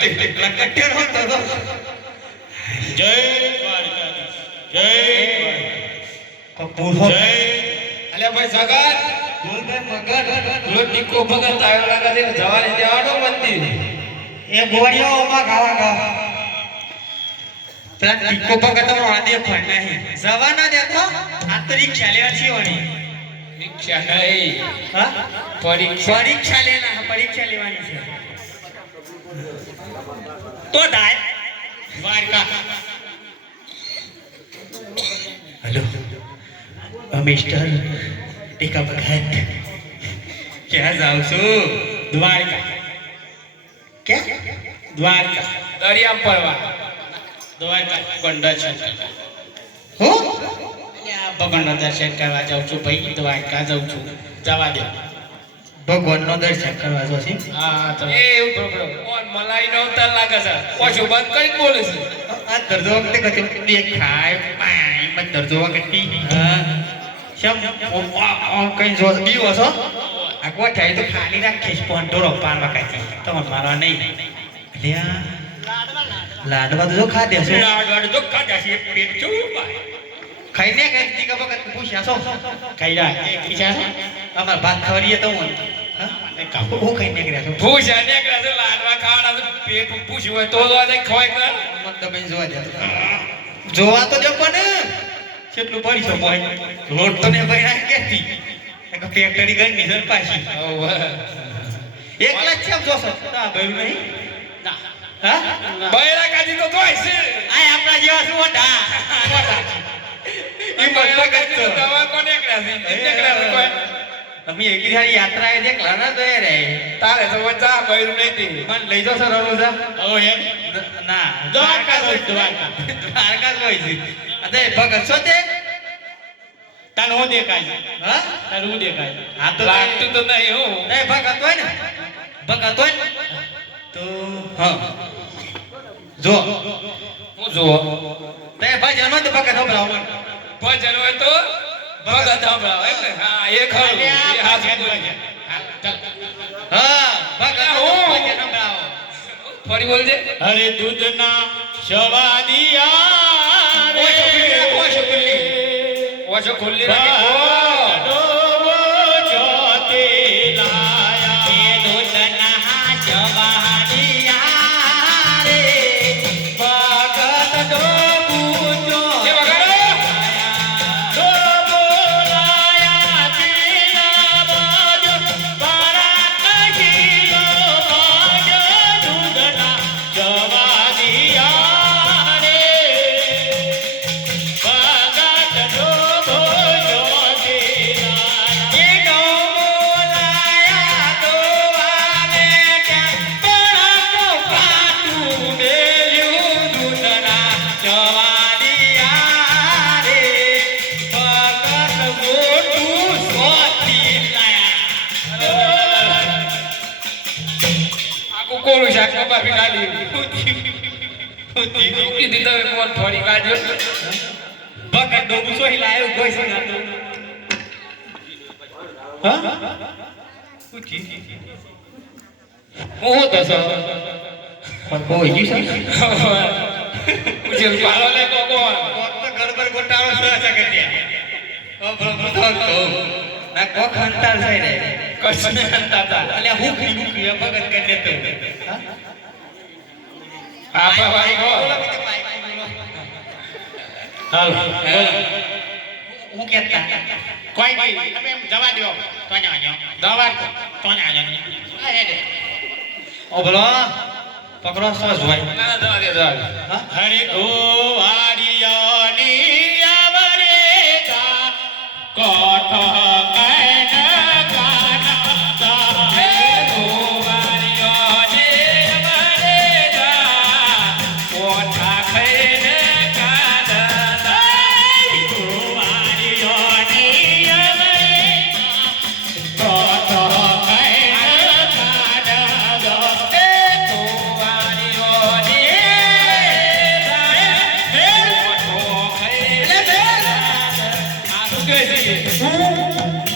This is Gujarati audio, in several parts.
કટ્ટેર હોતો તો જય દ્વારકાધીશ જય કપૂર હો જય અલે ભાઈ સગર બોલ ભાઈ મગર લો ટીકો ભગત આવ્યો લાગે છે જવાની દેવાનો મંદિર એ ગોળીઓ ઓમાં ખાવા ગા પેલા ટીકો પગતો વાદે ફળ નહીં જવા ના દેતો આ તો રિક્ષા લેવા છે વળી રિક્ષા નહીં હા પરીક્ષા પરીક્ષા લેવાની છે તો દાય દ્વારકા हेलो मिस्टर टीका भगत क्या जाऊँ सु દ્વારકા क्या દ્વારકા દરિયા પરવા દ્વારકા ગંડા છે हो ભગવાનના દર્શન કરવા જાઉં છું ભાઈ દ્વારકા જાઉં છું જવા દે भगवान नो दर्शन करवा जो छी હા તો એ એવું પ્રોબ્લેમ ઓન મલાઈ નો ઉતર લાગે છે ઓછું બંધ કરી બોલે છે આ દર્દો વખતે કચો દેખાય પાઈ મત દર્દો વખતે હા શમ કઈ જો બીવો છો આ કોઠાઈ તો ખાલી રાખીશ પણ ડોરો પારવા કાચી તમને મારવા નહીં લ્યા લાડવા તો જો ખાધે છે લાડવાડ તો ખાધા છે પેટ ચૂપાય ખાઈને કઈ ટીકા ભગત પૂછ્યા છો ખાઈ જા એ ખીચા છે અમાર ભાત ખવરીએ તો હું હા હું ખાઈ નીકળ્યા છો ભૂસા નીકળ્યા છે લાડવા ખાવાના છે પેટ પૂછ્યું હોય તો આ ખવાય કર મત તમે જોવા દે જોવા તો દે પણ કેટલું પડી છો મોય લોટ તો ને ભાઈ રાખ કેતી એક ફેક્ટરી ગણની સર પાછી એકલા જ છે જોસો ના ભયું નહીં હા બૈરા કાજી તો તોય છે આ આપણા જેવા શું મોટા એ બૈરા કાજી તો દવા કોને નીકળ્યા છે નીકળ્યા છે કોઈ અમે એકલી સારી યાત્રા એ દેખલા ના તો એ રે તારે તો વચ્ચા બૈરું નહીં તી મન લઈ જો સર રોજા ઓ એમ ના દ્વારકા જોઈ દ્વારકા દ્વારકા જ હોય છે અતે ભગત છો તે તને હું દેખાય હા તને હું દેખાય આ તો લાગતું તો નહીં હું નહીં ભગત હોય ને ભગત હોય ને તો હા જો હું જુઓ તે ભજન હોય તો ભગત સંભળાવો મને. ભજન હોય તો ભગત સંભળાવો એમ ને હા એ ખરું એ હાચું બોલ્યા. હા ભગત હું. ભજન સંભળાવો ફરી બોલજે અરે દૂધના સવાદિયા રે ઓછો ખુલ્લી. ઓછો ખુલ્લી રાખી ઓ. ડોવો જોતે લાયા એ દૂધના સવાદિયા રે ભગત ડોબું જો એ વગાડો ડોવો લાયા તેના બાજો બારા કહીલો બાજો દૂધના સવાદિયા રે ભગત ડોવો જોતે લાયા એ ડોબો લાયા દોવાને ક્યાં પડાકો પાટું મેલ્યું દૂધના સવાદિયા રે ભગત મોટું સોતી લાયા આખું કોરું શાક બાફી કાઢી કીધી તમે મોન ફરી કાઢ્યો ભગત ડોબું સોહી લાયો કોઈ છે ના તો હા હું દસો પણ કોઈ ગયું છે ઉજેલ પાલો લે કોકો તો ગડબડ ગોટાળો સહસા કરી દે ઓ બ્રહ્મ તો ના કોક હંતાર છે રે કશું નતા તા અલ્યા હુખરી હુખરી ભગત કરી દેતો આપા ભાઈ હો હાલ હું કહેતા કોઈ નહીં તમે એમ જવા દો તો ન્યા દવા તો ન્યા આ હેડે ઓ બોલો પકડો સસ ભાઈ ના દવા દે દવા દે હા હરે ગોવાડિયાની આવરે ગા કોઠ કૈન ગાના તારે ગોવાળિયોને આવરે ગા કોઠા ખાઈને કાદા ગોવાડિયાની આવરે ગા કોઠ કૈન ગાના એ ગોવાળિયોને કોઠો ખાઈને આ શું કહે છે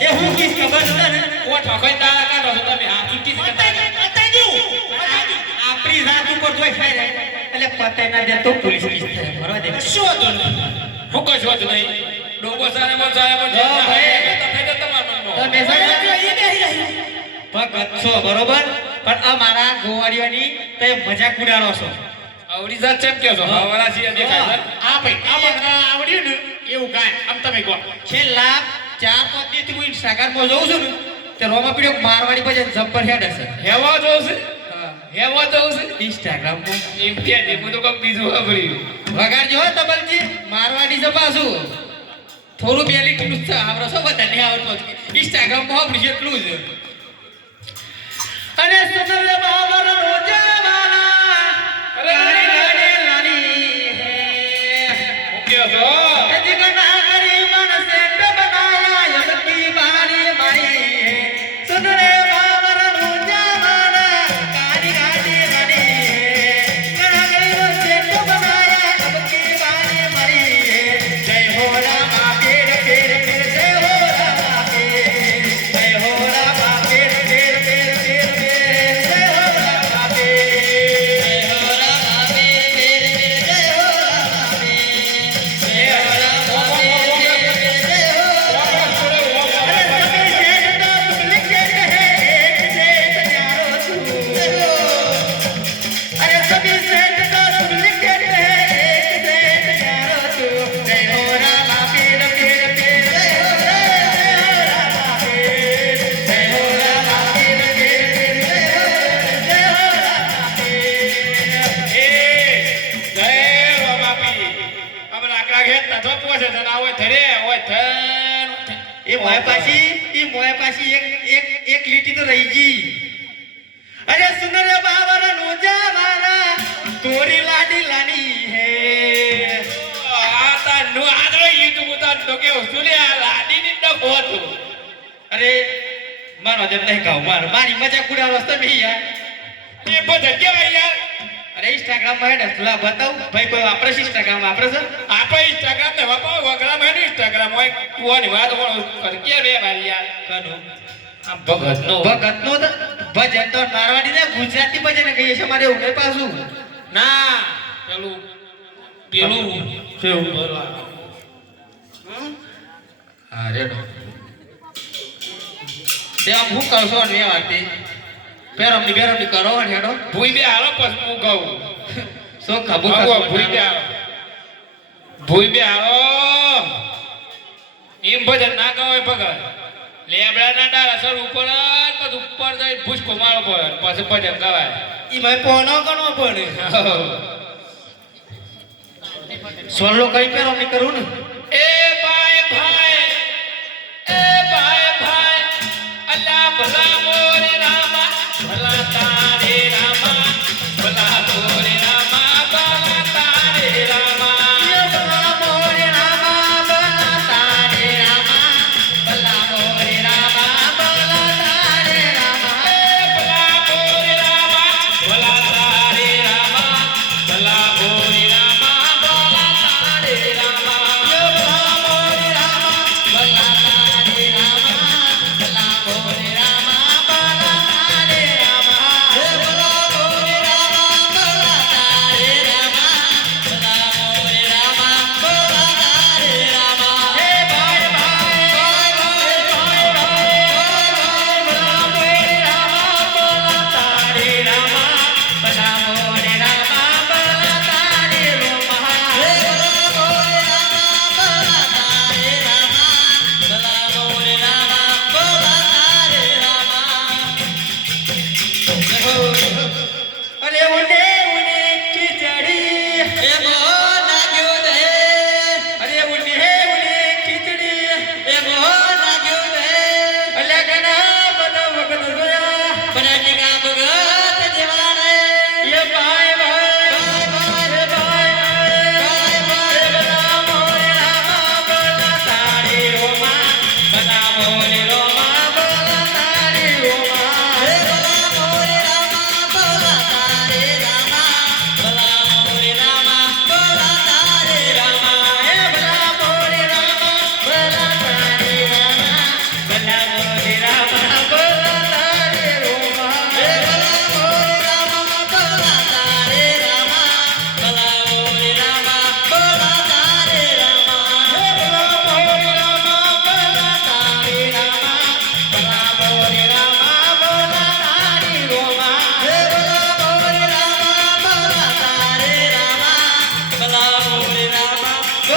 એ હું કીસ ખબર છે ને કોઠો ખાઈને દાડા કાઢો છો તમે આ ચૂંટી બતાજો આપણી જાત ઉપર જોઈ થાય એટલે પતે ના દે તો પોલીસ કેસ થાય ભરવા દે શું હતું હું કશું હતું નહીં ડોબો સારે બોલ સારે બોલ હા, ભાઈ. તમે તો તમારો મનનો. તો મેસેજ ભગત છો બરોબર પણ આ મારા ગોવાળીઓની તે મજાક ઉડાડો છો આવડી જાત ચેમ કહો છો હવાલા છીએ દેખાય છે આ ભાઈ આ મને આવડ્યું ને એવું કાંઈ આમ તમે કહો છેલ્લા 4-5 દિવસથી હું ઇન્સ્ટાગ્રામમાં જોઉં છું ને તે રોમા પીડ્યો મારવાડી પછી જબ્બર હેડ હશે હેવા જોઉં છે હેવા જોઉં છે ઇન્સ્ટાગ્રામમાં એમ કે છે હું તો કંઈક બીજું વાપર્યું વગાડજો હો તબલજી મારવાડી જપાશું થોડું બેલિટી નું આવડો છો બધા નહીં આવડતો ઇન્સ્ટાગ્રામમાં વાપરી એટલું જ અરે સદર બાબર રોજાવાલા અરે ગાડી ગાડી લાની હે હું કહો છો जिगना गरी मन से बनाया यमकी बारी माई है सुन रे बाबर मुझा माना गाड़ी गाड़ी रनी है गना गरी मन से बनाया यमकी बारी माई है जय हो रामा पेर पेर पेर जय हो रामा पेर जय हो रामा पेर पेर पेर पेर पेर जय हो रामा पेर जय हो रामा पेर पेर पेर जय हो रामा पेर जय हो એ મોય પાછી એક લીટી તો રહી ગઈ અરે સુંદર બાબર નોજા મારા ગોરી લાડી લાની હે અરે મારો જેમ નહીં કહું મારી મજાક ઉડાડો તમે યાર અરે ઇન્સ્ટાગ્રામ માં હેડ લા બતાવ ભાઈ કોઈ વાપરે છે ઇન્સ્ટાગ્રામ વાપરે છે ભગત નો ભજન તો મારવાડી ને ગુજરાતી ભજન કહીએ છે મારે એવું પાછું ના પેલું હા રેડો તે આમ હું કહું છું ને વાતી બેરમની કરો ને હેડો ભૂઈ બે હાલો પછી હું કહું સો ખબુ ભૂઈ બે હાલો ભૂઈ બે હાલો એમ ભજન ના કહેવાય ભગત લેબડાના ડાળા સર ઉપર જ પછી ઉપર જઈ ભૂસકો મારો પડે પછી ભજન ગવાય ઈ મેં પોનો ગણવો પડે સોલો કઈ બેરમની કરું ને એ ભાઈ ભાઈ અલ્લાહ ભલા મોરે રામા ભલા તારે રામા ભલા મોરે રામા ભલા તારે રામા બનાટી